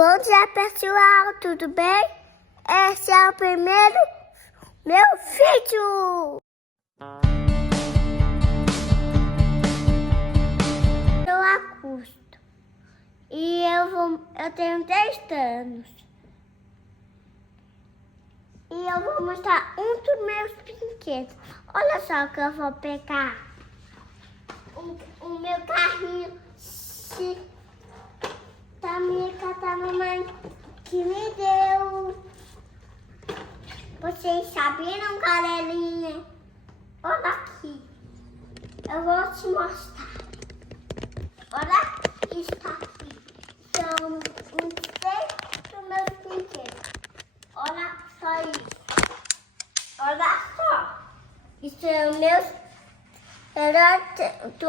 Bom dia, pessoal, tudo bem? Esse é o primeiro meu vídeo. Eu Augusto e eu tenho 10 anos. E eu vou mostrar um dos meus brinquedos. Olha só que eu vou pegar o meu carrinho da minha casa da mamãe que me deu. Vocês sabiam, galerinha? Olha aqui. Eu vou te mostrar. Olha isso aqui. São uns 6 dos meus brinquedos. Olha só isso. Olha só. Isso são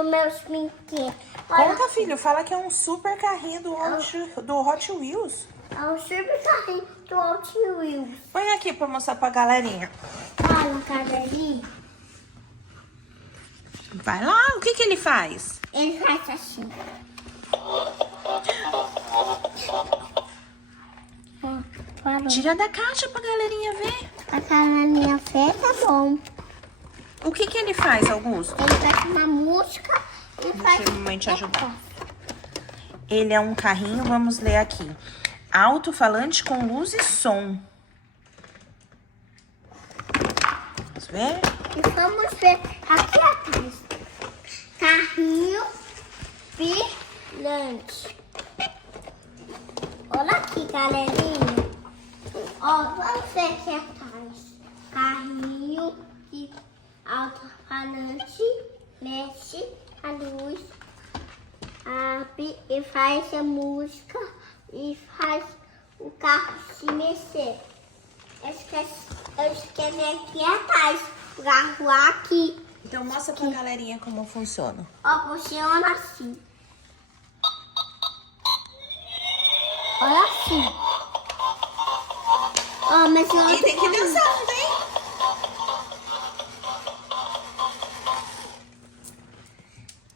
meus brinquedos. Olha, Conta, filho, fala que é um super carrinho do Hot Wheels. é um super carrinho do Hot Wheels. Põe aqui pra mostrar pra galerinha. Olha, galerinha. Vai lá, o que ele faz? Ele faz assim. Ó, parou. Tira da caixa pra galerinha ver. A galerinha fez, tá bom. O que ele faz, Augusto? Ele faz uma música e faz... Deixa a mamãe te ajudar. Ele é um carrinho, vamos ler aqui. Alto-falante com luz e som. Vamos ver? E vamos ver aqui atrás. Carrinho brilhante. Olha aqui, galerinha. Ó, vamos ver aqui atrás. Carrinho de alto-falante, mexe a luz, abre e faz a música e faz o carro se mexer. Eu escrevi aqui atrás, o carro aqui. Então mostra pra galerinha como funciona. Ó, funciona assim. Olha assim. Ó, mas eu E tem que dançar, não tem?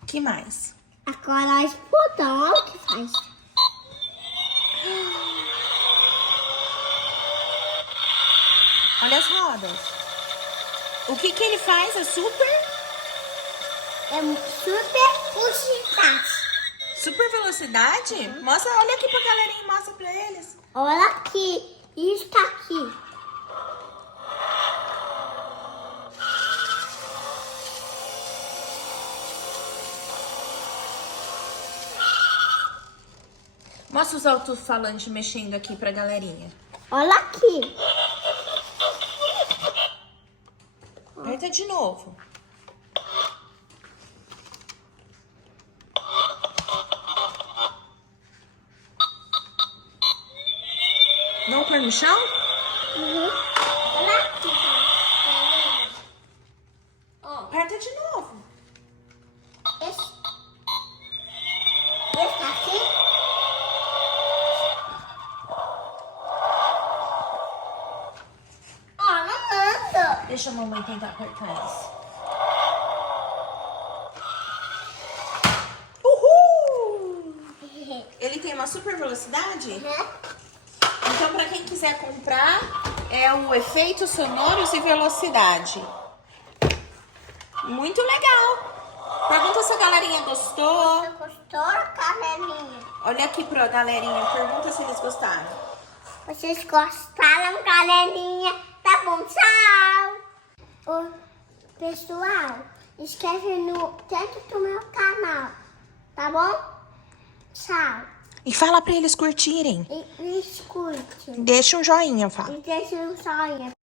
Que mais? Agora esse botão, olha o que faz. Olha as rodas. O que ele faz? É super? É super velocidade. Super velocidade? Mostra, olha aqui pra galerinha e mostra pra eles. Olha aqui, isso tá aqui. Mostra os alto-falantes mexendo aqui pra galerinha. Olha aqui. Aperta de novo. Não pôr no chão? Uhum. Olha aqui. Ó, Aperta de novo. esse aqui. Ó, não anda. Deixa a mamãe tentar apertar esse. Uhul! Ele tem uma super velocidade? Uhum. Então, pra quem quiser comprar, é o efeito sonoros e velocidade. Muito legal. Pergunta se a galerinha gostou. Você gostou, galerinha? Olha aqui pra galerinha, pergunta se eles gostaram. Vocês gostaram, galerinha? Tá bom, tchau! Ô, pessoal, inscreve no dentro do meu canal, tá bom? Tchau! E fala pra eles curtirem. E escute. Deixa um joinha, fala. E deixa um joinha.